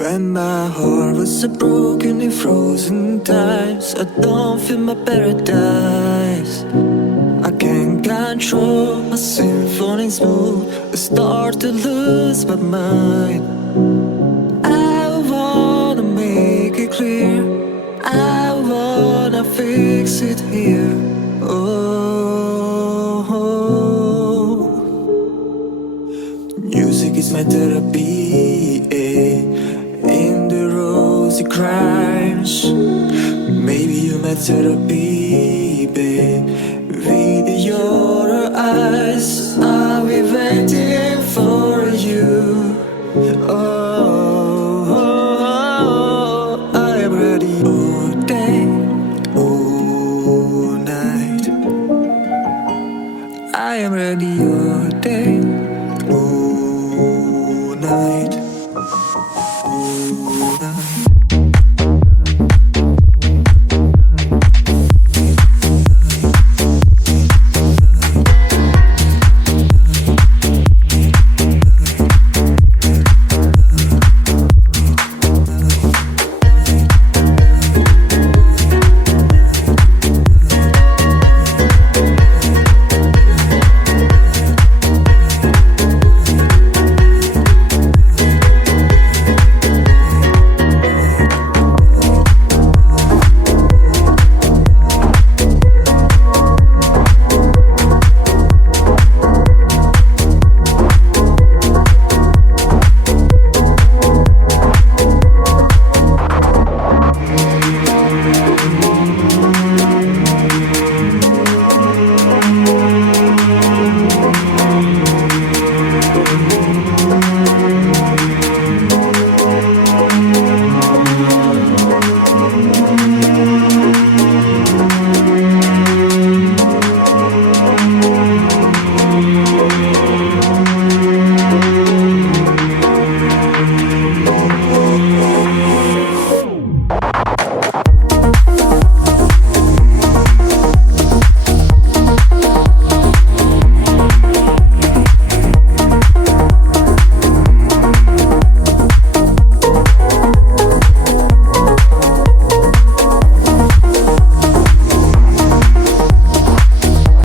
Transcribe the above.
When my heart was broken in frozen times, I don't feel my paradise. I can't control my symphony's mood. I start to lose my mind. I wanna make it clear, I wanna fix it here. Oh, music is my therapy, in the rosy crimes. Maybe you're my therapy, babe. With your eyes, I'll be waiting for you. Oh, I am ready all day, all night. I am ready all day, all night.